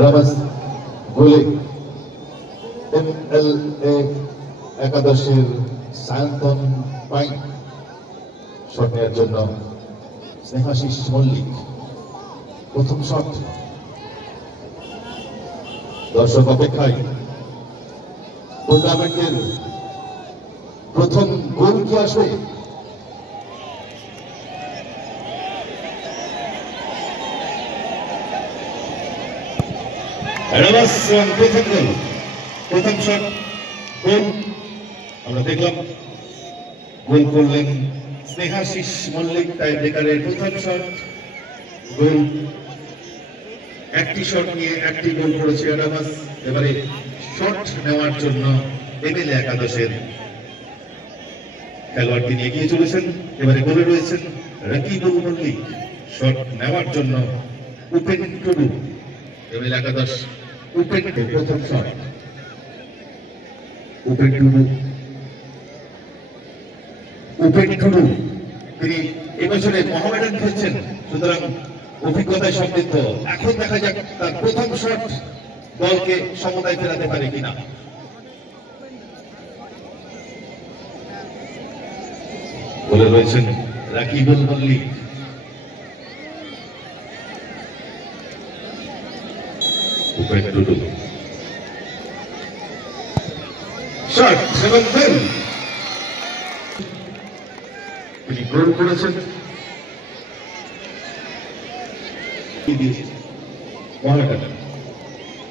রাবাস গোলে MLA একাদশের Sayantan pine shot নেওয়ার জন্য স্নেহাশিস মল্লিক প্রথম শট। দর্শক অপেক্ষায় টুর্নামেন্টের প্রথম গোল কি আসবে? প্রথম গোল, প্রথম শট গোল আমরা দেখলাম। গোল করলেন স্নেহাশিস মল্লিক, টাই ব্রেকারের প্রথম শট গোল। একটি শট নিয়ে একটি গোল করেছে অ্যাডামাস। এবারে শট নেওয়ার জন্য MLA একাদশের খেলোয়াড় তিনি এগিয়ে চলেছেন। এবারে গোলে রয়েছেন রাকিবুল মল্লিক, শট নেওয়ার জন্য উপেন টুডু। MLA একাদশ উপেন প্রথম শট, উপেন টুডু তিনি এবছরে মোহামেডান খেলছেন, সুতরাং অভিজ্ঞতায় সমৃদ্ধ। এখন দেখা যাক তার প্রথম শট দলকে সমতায় ফেরাতে পারে কিনা। বলে রয়েছেন রাকিবুল মল্লিক। উপেন টুডু শট এবং গোল। তিনি গোল করেছেন।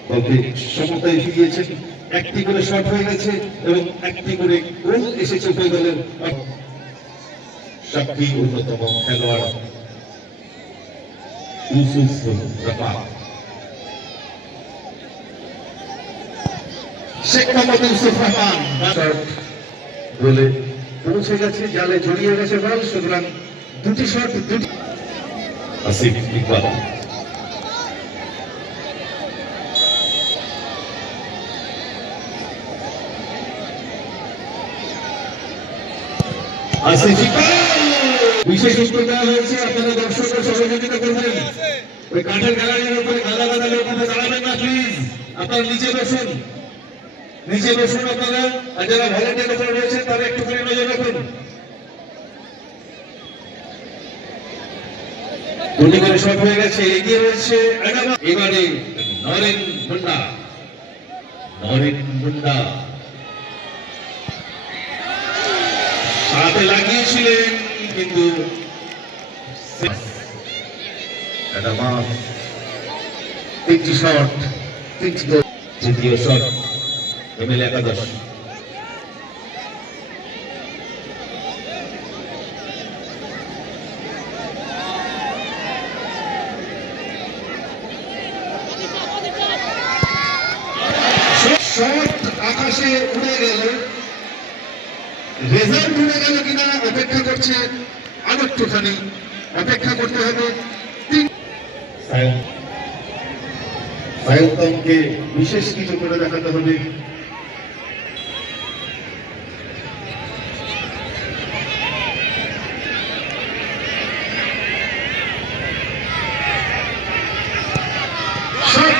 দলকে সমতায় ফিরিয়েছেন। একটি করে শট হয়ে গেছে এবং একটি করে গোল এসেছে উভয় দলের। সবচেয়ে অন্যতম খেলোয়াড় ইউসুফ রাফা, শেখ মোহাম্মদ ইউসুফ রহমান গোলে পৌঁছে গেছে, জালে জড়িয়ে গেছে বল। সুতরাং দুটি শট, দুটি। আসিফ ইকবাল, আসিফ ইকবাল বিশেষ উত্তর দেওয়া হয়েছে। আপনারা দর্শকরা সহযোগিতা করবেন। ওই কাঠের গ্যালারির উপরে গাদা গাদা লোক দাঁড়াবেন না প্লিজ। আপনারা নিচে বসুন, নিচে বসুন আপনারা। আর যারা ভলেন্টিয়ার উপরে রয়েছেন তারা একটুখানি নজর রাখুন। দুটি করে শট হয়ে গেছে, এগিয়ে রয়েছে এবারে নরেন মুন্ডা। সাথে লাগিয়েছিলেন কিন্তু তিনটি শট, তিনটি গোল। তৃতীয় শট MLA একাদশ। শট আকাশে উড়ে গেল, রেজাল্ট উড়ে গেল কিনা অপেক্ষা করছে, আরো একটুখানি অপেক্ষা করতে হবে। সায়ন্তনকে বিশেষ কিছু করে দেখাতে হবে। শট